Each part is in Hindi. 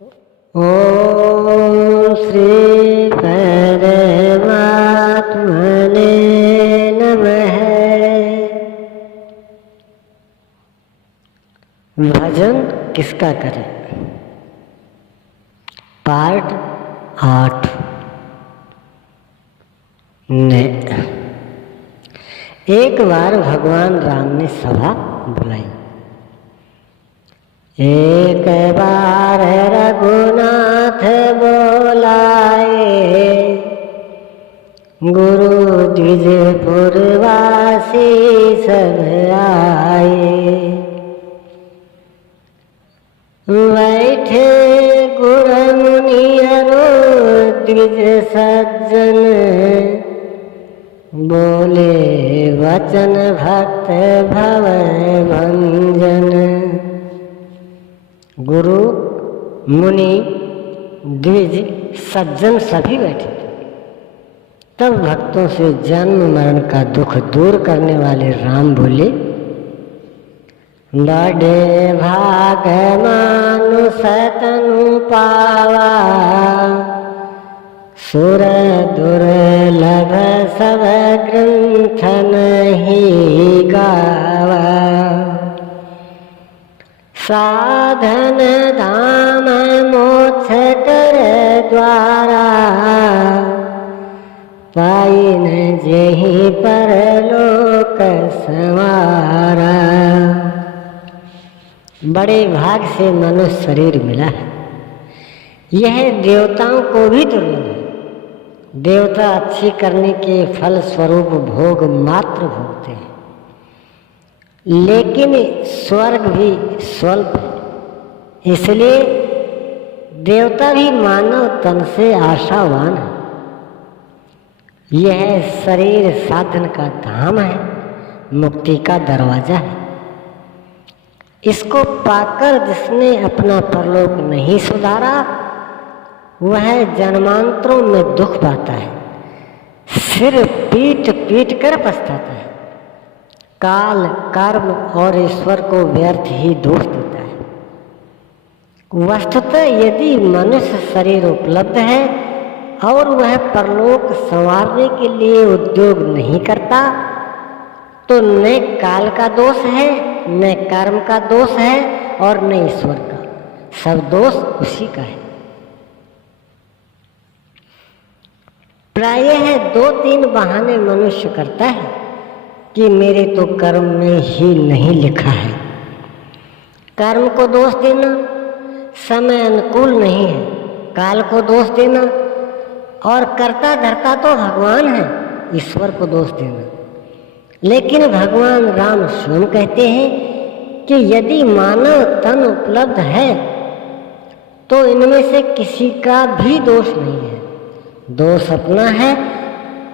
ओम श्री परमात्मने नमः। भजन किसका करें? पार्ट 8 ने। एक बार भगवान राम ने सभा बुलाई। एक बार रघुनाथ बोलाए, गुरु द्विजपुरवासी सब आए। बैठे गुर मुनि अरो द्विज सज्जन, बोले वचन भक्त भव भंजन। गुरु मुनि द्विज सज्जन सभी बैठे थे। तब भक्तों से जन्म मरण का दुख दूर करने वाले राम बोले, बड़े भाग मानुष तनु पावा, सुर दुर्लभ सब ग्रंथ नहीं गावा। साधन धाम मोक्ष कर द्वारा, पाई न जेहि परलोक संवारा। बड़े भाग से मनुष्य शरीर मिला है। यह देवताओं को भी दुर्लभ है। देवता अच्छी करने के फल स्वरूप भोग मात्र भोगते हैं, लेकिन स्वर्ग भी स्वल्प है। इसलिए देवता भी मानव तन से आशावान है। यह शरीर साधन का धाम है, मुक्ति का दरवाजा है। इसको पाकर जिसने अपना परलोक नहीं सुधारा, वह जन्मांतरों में दुख पाता है, सिर पीट पीट कर पछताता है, काल कर्म और ईश्वर को व्यर्थ ही दोष देता है। वस्तुतः यदि मनुष्य शरीर उपलब्ध है और वह परलोक संवारने के लिए उद्योग नहीं करता, तो न काल का दोष है, न कर्म का दोष है और न ईश्वर का। सब दोष उसी का है। प्रायः 2-3 बहाने मनुष्य करता है कि मेरे तो कर्म में ही नहीं लिखा है। कर्म को दोष देना, समय अनुकूल नहीं है, काल को दोष देना, और कर्ता धर्ता तो भगवान है, ईश्वर को दोष देना। लेकिन भगवान राम स्वयं कहते हैं कि यदि मानव तन उपलब्ध है तो इनमें से किसी का भी दोष नहीं है। दोष अपना है।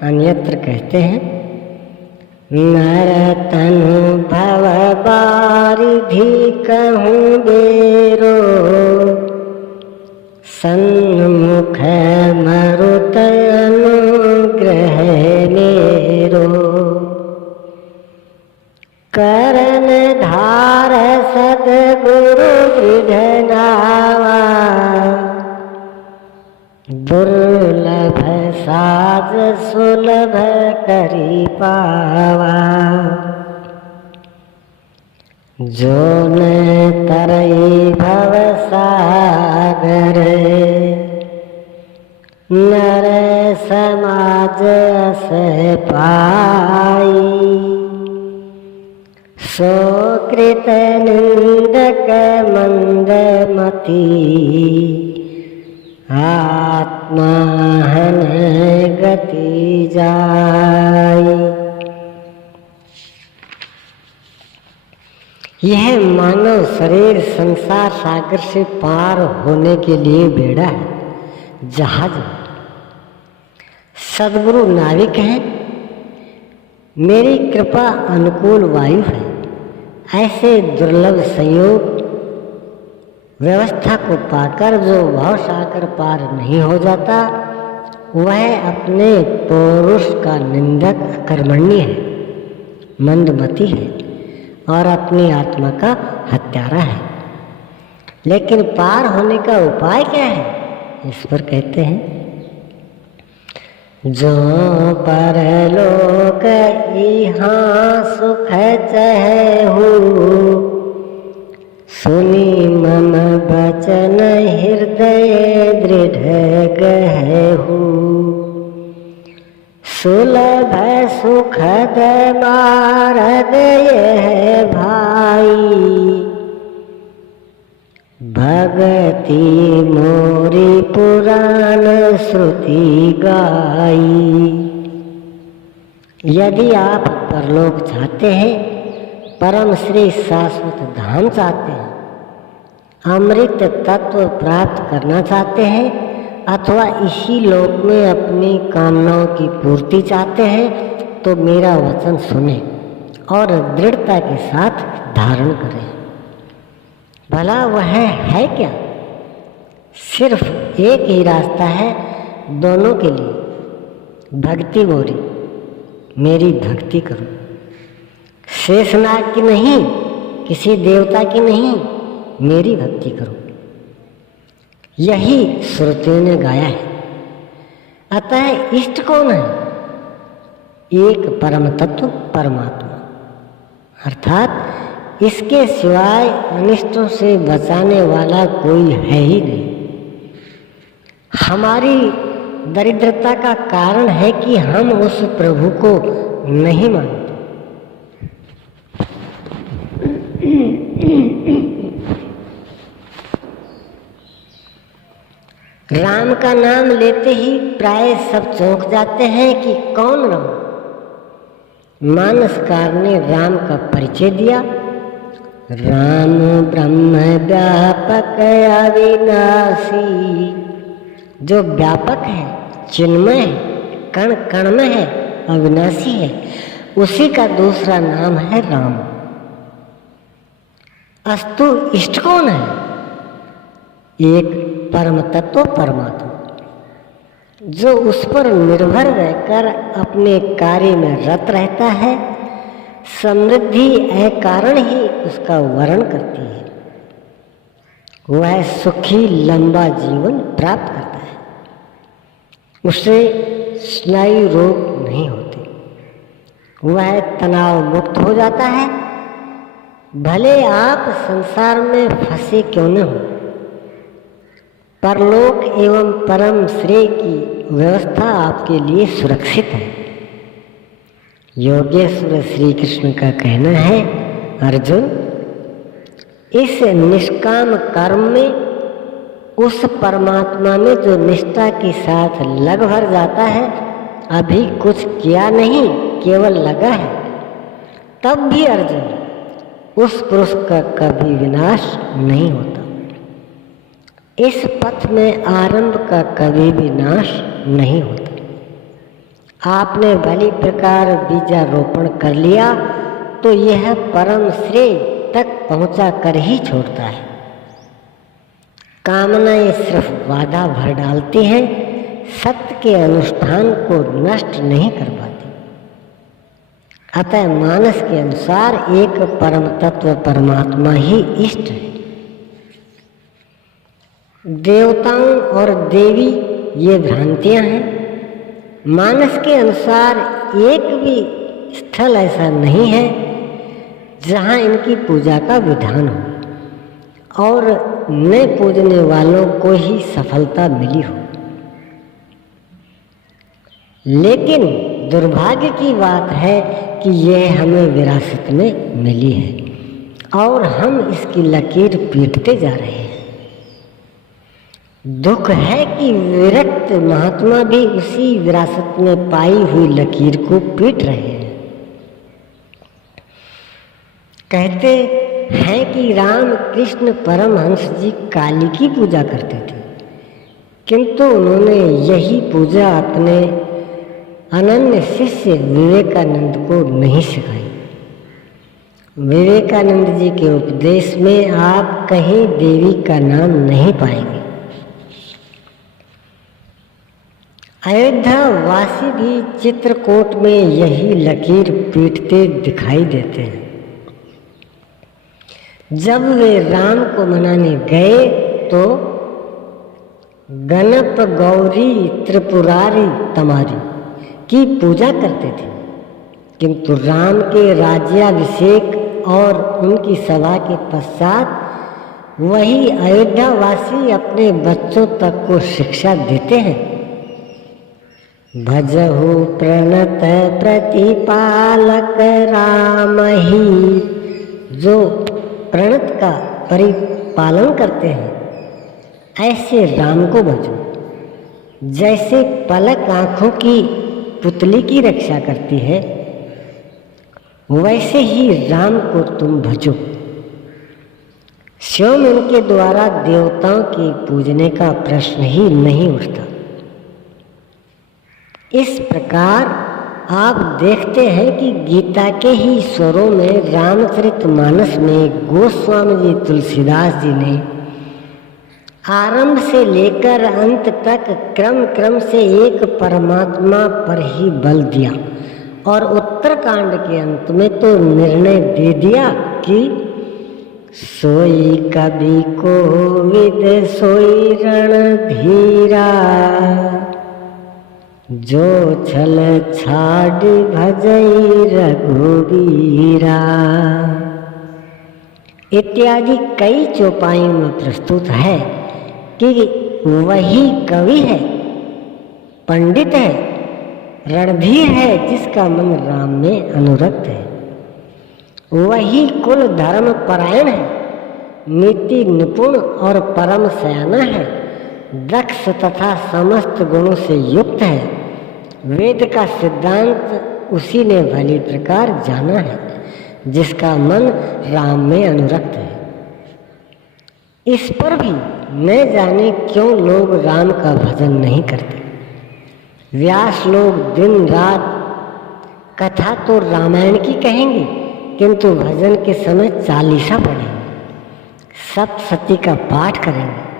अन्यत्र कहते हैं, नर तनु भव बारिधि कहूँ बेरो, सन्मुख मरुत अनुग्रह मेरो। करन धार सद्गुरु दृढ़नावा, दुर्लभ साज सुलभ करी पावा। जो न तरई भव सागर, नर समाज से पाई। सोकृत निंदक मंदमती, आत्माहन गति जाई। यह मानव शरीर संसार सागर से पार होने के लिए बेड़ा है, जहाज है। सद्गुरु नाविक हैं, मेरी कृपा अनुकूल वायु है। ऐसे दुर्लभ संयोग व्यवस्था को पाकर जो भाव सागर पार नहीं हो जाता, वह अपने पौरुष का निंदक अकर्मण्य है, मंदमती है और अपनी आत्मा का हत्यारा है। लेकिन पार होने का उपाय क्या है? इस पर कहते हैं, जो परलोक इहाँ सुख चहु, सुनी मम बचन हृदय दृढ़ गहु, सुलभ सुखद मार्ग यह भाई, भगति मोरी पुराण श्रुति गाई। यदि आप परलोक चाहते हैं, परम श्री शाश्वत धाम चाहते हैं, अमृत तत्व प्राप्त करना चाहते हैं, अथवा इसी लोक में अपनी कामनाओं की पूर्ति चाहते हैं, तो मेरा वचन सुने और दृढ़ता के साथ धारण करें। भला वह है क्या? सिर्फ एक ही रास्ता है दोनों के लिए, भक्ति मोरी, मेरी भक्ति करो। शेषनाग की नहीं, किसी देवता की नहीं, मेरी भक्ति करो। यही श्रुतियों ने गाया है। अतः इष्ट कौन है? एक परम तत्व परमात्मा, अर्थात इसके सिवाय अनिष्टों से बचाने वाला कोई है ही नहीं। हमारी दरिद्रता का कारण है कि हम उस प्रभु को नहीं मानते। राम का नाम लेते ही प्राय सब चौंक जाते हैं कि कौन राम? मानसकार ने राम का परिचय दिया। राम ब्रह्म व्यापक अविनाशी, जो व्यापक है, चिन्मय है, कण कण में है, अविनाशी है, उसी का दूसरा नाम है राम। अस्तु इष्ट कौन है? एक परम तत्व परमात्मा, जो उस पर निर्भर रहकर अपने कार्य में रत रहता है। समृद्धि अकारण ही उसका वर्ण करती है। वह सुखी लंबा जीवन प्राप्त करता है, उससे स्नायु रोग नहीं होते, वह तनाव मुक्त हो जाता है। भले आप संसार में फंसे क्यों न हो, परलोक एवं परम श्रेय की व्यवस्था आपके लिए सुरक्षित है। योगेश्वर श्री कृष्ण का कहना है, अर्जुन, इस निष्काम कर्म में उस परमात्मा में जो निष्ठा के साथ लग भर जाता है, अभी कुछ किया नहीं, केवल लगा है, तब भी अर्जुन उस पुरुष का कभी विनाश नहीं होता। इस पथ में आरंभ का कभी भी नाश नहीं होता। आपने भली प्रकार बीजारोपण कर लिया तो यह परम श्रेय तक पहुंचा कर ही छोड़ता है। कामनाएं सिर्फ बाधा भर डालती हैं, सत्य के अनुष्ठान को नष्ट नहीं कर पाती। अतः मानस के अनुसार एक परम तत्व परमात्मा ही इष्ट है। देवताओं और देवी ये भ्रांतियां हैं। मानस के अनुसार एक भी स्थल ऐसा नहीं है जहां इनकी पूजा का विधान हो और न पूजने वालों को ही सफलता मिली हो। लेकिन दुर्भाग्य की बात है कि यह हमें विरासत में मिली है और हम इसकी लकीर पीटते जा रहे हैं। दुख है कि विरक्त महात्मा भी उसी विरासत में पाई हुई लकीर को पीट रहे हैं। कहते हैं कि राम कृष्ण परमहंस जी काली की पूजा करते थे, किंतु उन्होंने यही पूजा अपने अनन्य शिष्य विवेकानंद को नहीं सिखाई। विवेकानंद जी के उपदेश में आप कहीं देवी का नाम नहीं पाएंगे। अयोध्या वासी भी चित्रकूट में यही लकीर पीटते दिखाई देते हैं। जब वे राम को मनाने गए तो गणप गौरी त्रिपुरारी तमारी की पूजा करते थे, किंतु राम के राज्याभिषेक और उनकी सभा के पश्चात वही अयोध्यावासी अपने बच्चों तक को शिक्षा देते हैं। भजहु प्रणत प्रतिपालक राम ही, जो प्रणत का परिपालन करते हैं ऐसे राम को भजो। जैसे पलक आंखों की पुतली की रक्षा करती है, वैसे ही राम को तुम भजो। स्वयं इनके द्वारा देवताओं के पूजने का प्रश्न ही नहीं उठता। इस प्रकार आप देखते हैं कि गीता के ही स्वरों में रामचरितमानस में गोस्वामी जी तुलसीदास जी ने आरंभ से लेकर अंत तक क्रम क्रम से एक परमात्मा पर ही बल दिया, और उत्तरकांड के अंत में तो निर्णय दे दिया कि सोई कवि कोविद सोई रणधीरा, जो छल छाड़ भजई रघुबीरा इत्यादि कई चौपाइयों में प्रस्तुत है कि वही कवि है, पंडित है, रणधीर है, जिसका मन राम में अनुरक्त है। वही कुल धर्म परायण है, नीति निपुण और परम सयाना है, दक्ष तथा समस्त गुणों से युक्त है। वेद का सिद्धांत उसी ने भली प्रकार जाना है, जिसका मन राम में अनुरक्त है। इस पर भी न जाने क्यों लोग राम का भजन नहीं करते। व्यास लोग दिन रात कथा तो रामायण की कहेंगे, किंतु भजन के समय चालीसा पढ़ेंगे, सप्तशती का पाठ करेंगे।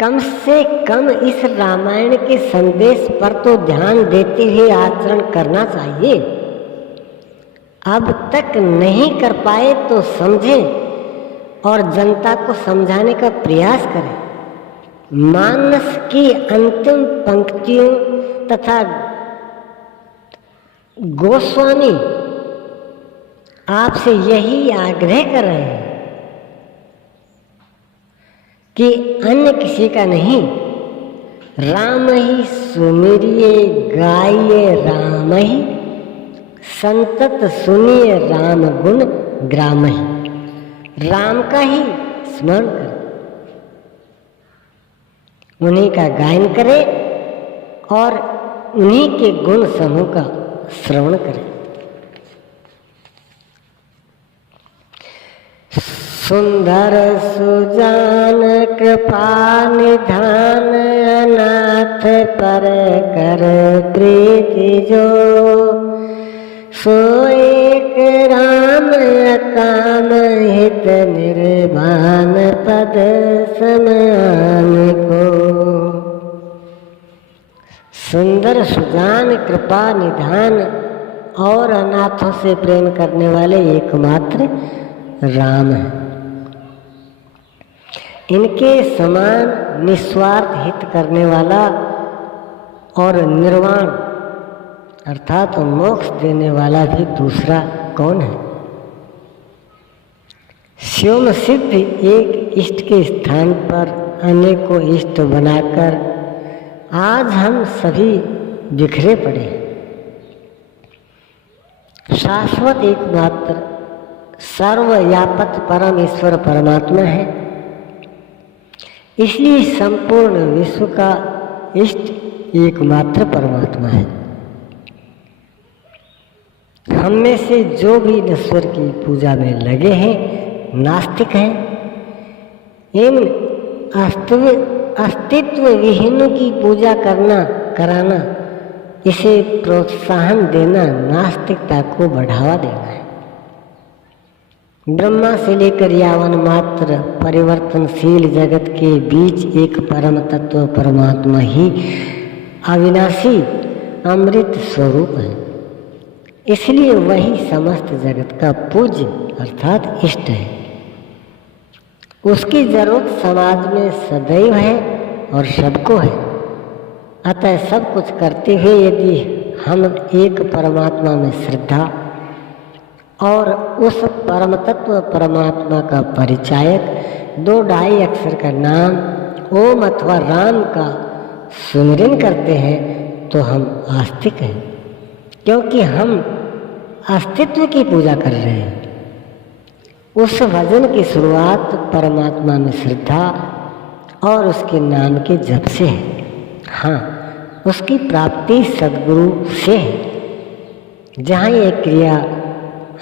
कम से कम इस रामायण के संदेश पर तो ध्यान देते हुए आचरण करना चाहिए। अब तक नहीं कर पाए तो समझें और जनता को समझाने का प्रयास करें। मानस की अंतिम पंक्तियों तथा गोस्वामी आपसे यही आग्रह कर रहे हैं कि अन्य किसी का नहीं, राम ही सुमिरिए गाइए राम ही, संतत सुनिए राम गुण ग्राम ही। राम का ही स्मरण करें, उन्हीं का गायन करें और उन्हीं के गुण समूह का श्रवण करें। सुंदर सुजान कृपा निधान अनाथ पर कर प्रीति जो, सो एक राम अकाम हित निर्वाण पद समान को। सुंदर सुजान कृपा निधान और अनाथों से प्रेम करने वाले एकमात्र राम है। इनके समान निस्वार्थ हित करने वाला और निर्वाण अर्थात मोक्ष देने वाला भी दूसरा कौन है। स्वयं सिद्ध एक इष्ट के स्थान पर अनेकों इष्ट बनाकर आज हम सभी बिखरे पड़े हैं। शाश्वत एकमात्र सर्वव्यापक परम ईश्वर परमात्मा है, इसलिए संपूर्ण विश्व का इष्ट एकमात्र परमात्मा है। हम में से जो भी ईश्वर की पूजा में लगे हैं नास्तिक हैं। इन अस्तित्व विहीनों की पूजा कराना, इसे प्रोत्साहन देना नास्तिकता को बढ़ावा देना है। ब्रह्मा से लेकर यावन मात्र परिवर्तनशील जगत के बीच एक परम तत्व परमात्मा ही अविनाशी अमृत स्वरूप है, इसलिए वही समस्त जगत का पूज्य अर्थात इष्ट है। उसकी जरूरत समाज में सदैव है और सबको है। अतः सब कुछ करते हुए यदि हम एक परमात्मा में श्रद्धा और उस परम तत्व परमात्मा का परिचायक 2 ढाई अक्षर का नाम ओम अथवा राम का सुमिरन करते हैं तो हम आस्तिक हैं, क्योंकि हम अस्तित्व की पूजा कर रहे हैं। उस भजन की शुरुआत परमात्मा में श्रद्धा और उसके नाम के जप से है। हाँ, उसकी प्राप्ति सद्गुरु से है, जहाँ ये क्रिया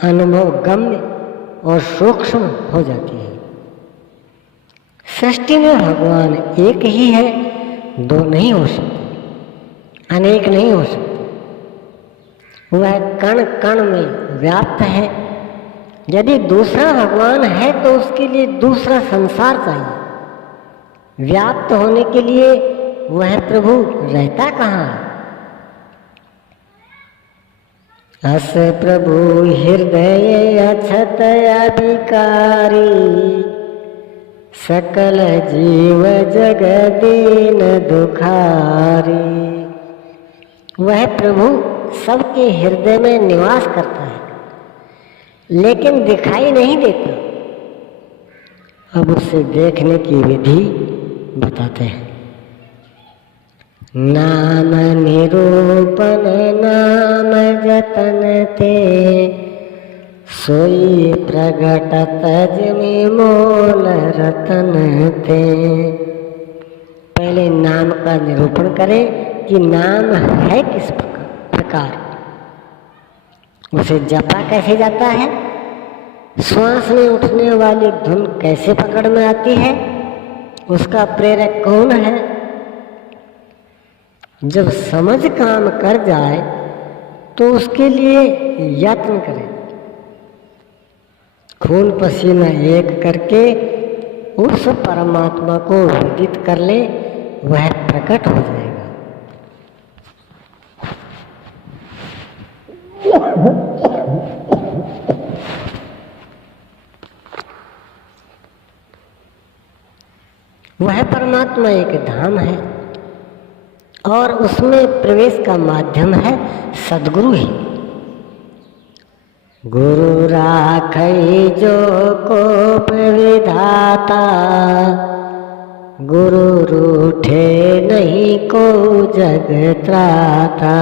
अनुभव गम्य और सूक्ष्म हो जाती है। सृष्टि में भगवान एक ही है, 2 नहीं हो सकते, अनेक नहीं हो सकते। वह कण कण में व्याप्त है। यदि दूसरा भगवान है तो उसके लिए दूसरा संसार चाहिए। व्याप्त होने के लिए वह प्रभु रहता कहाँ है? अस प्रभु हृदय अछत अभिकारी, सकल जीव जग दीन दुखारी। वह प्रभु सबके हृदय में निवास करता है, लेकिन दिखाई नहीं देता। अब उसे देखने की विधि बताते हैं। नाम निरूपण नाम जतन ते, सोई प्रगटत जिमि मोल रतन ते। पहले नाम का निरूपण करें कि नाम है किस प्रकार, उसे जपा कैसे जाता है, श्वास में उठने वाली धुन कैसे पकड़ में आती है, उसका प्रेरक कौन है। जब समझ काम कर जाए तो उसके लिए यत्न करें, खून पसीना एक करके उस परमात्मा को विदित कर ले, वह प्रकट हो जाएगा। वह परमात्मा एक धाम है और उसमें प्रवेश का माध्यम है सद्गुरु ही। गुरु राखई जो को विधाता, गुरु रूठे नहीं को जग त्राता।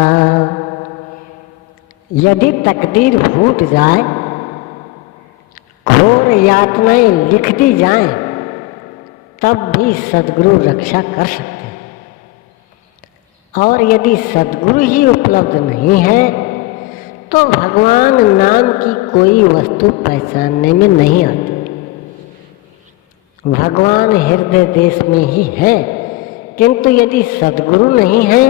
यदि तकदीर फूट जाए, घोर यातनाएं लिख दी जाएं, तब भी सद्गुरु रक्षा कर सकते हैं। और यदि सद्गुरु ही उपलब्ध नहीं है तो भगवान नाम की कोई वस्तु पहचानने में नहीं आती। भगवान हृदय देश में ही है, किंतु यदि सद्गुरु नहीं है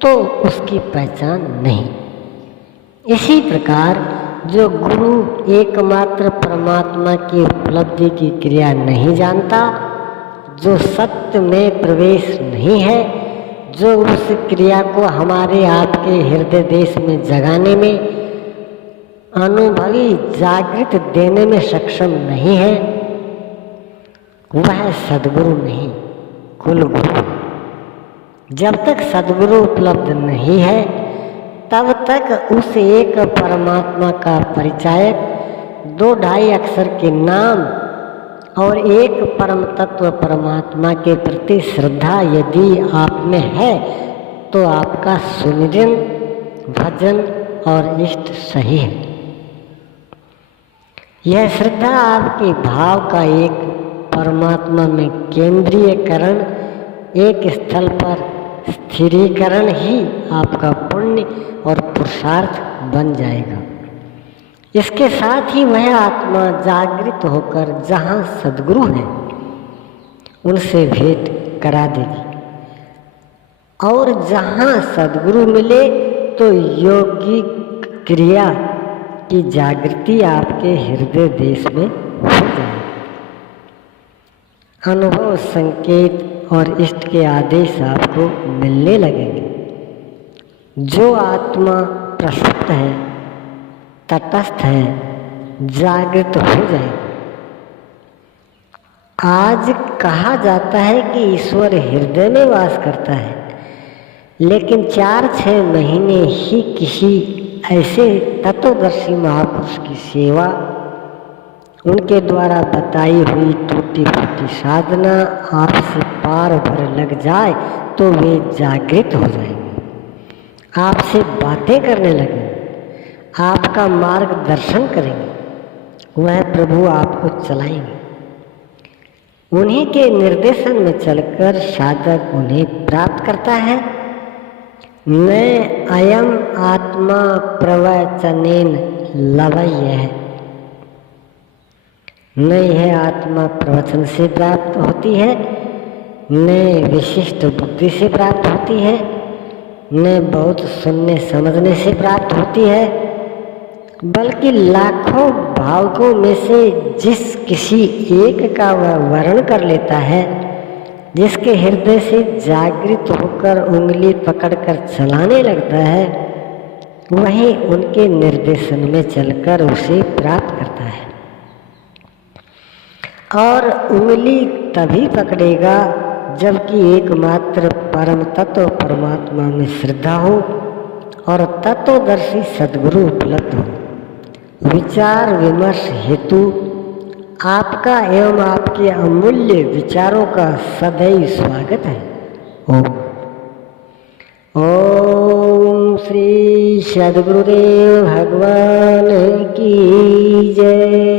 तो उसकी पहचान नहीं। इसी प्रकार जो गुरु एकमात्र परमात्मा की उपलब्धि की क्रिया नहीं जानता, जो सत्य में प्रवेश नहीं है, जो उस क्रिया को हमारे आपके हृदय देश में जगाने में, अनुभवी जागृत देने में सक्षम नहीं है, वह सद्गुरु नहीं, कुल गुरु। जब तक सद्गुरु उपलब्ध नहीं है तब तक उस एक परमात्मा का परिचायक 2 ढाई अक्षर के नाम और एक परम तत्व परमात्मा के प्रति श्रद्धा यदि आप में है तो आपका सुमिरन, भजन और इष्ट सही है। यह श्रद्धा आपके भाव का एक परमात्मा में केंद्रीयकरण, एक स्थल पर स्थिरीकरण ही आपका पुण्य और पुरुषार्थ बन जाएगा। इसके साथ ही वह आत्मा जागृत होकर जहाँ सद्गुरु है उनसे भेंट करा देगी, और जहाँ सद्गुरु मिले तो योगिक क्रिया की जागृति आपके हृदय देश में हो जाएगी। अनुभव, संकेत और इष्ट के आदेश आपको मिलने लगेंगे। जो आत्मा प्रसुप्त है, तटस्थ है, जागृत हो जाएगी। आज कहा जाता है कि ईश्वर हृदय में वास करता है, लेकिन 4-6 महीने ही किसी ऐसे तत्वदर्शी महापुरुष की सेवा, उनके द्वारा बताई हुई टूटी फूटी साधना आपसे पार भर लग जाए तो वे जागृत हो जाएंगे, आपसे बातें करने लगेंगे, आपका मार्गदर्शन करेंगे, वह प्रभु आपको चलाएंगे। उन्हीं के निर्देशन में चलकर साधक उन्हें प्राप्त करता है। न अयम आत्मा प्रवचनेन लवय्यः, न यह आत्मा प्रवचन से प्राप्त होती है, न विशिष्ट बुद्धि से प्राप्त होती है, न बहुत सुनने समझने से प्राप्त होती है, बल्कि लाखों भावकों में से जिस किसी एक का वह वर्ण कर लेता है, जिसके हृदय से जागृत होकर उंगली पकड़कर चलाने लगता है, वही उनके निर्देशन में चलकर उसे प्राप्त करता है। और उंगली तभी पकड़ेगा जबकि एकमात्र परम तत्व परमात्मा में श्रद्धा हो और तत्वदर्शी सद्गुरु उपलब्ध हो। विचार विमर्श हेतु आपका एवं आपके अमूल्य विचारों का सदैव स्वागत है। ओम श्री सद्गुरुदेव भगवान की जय।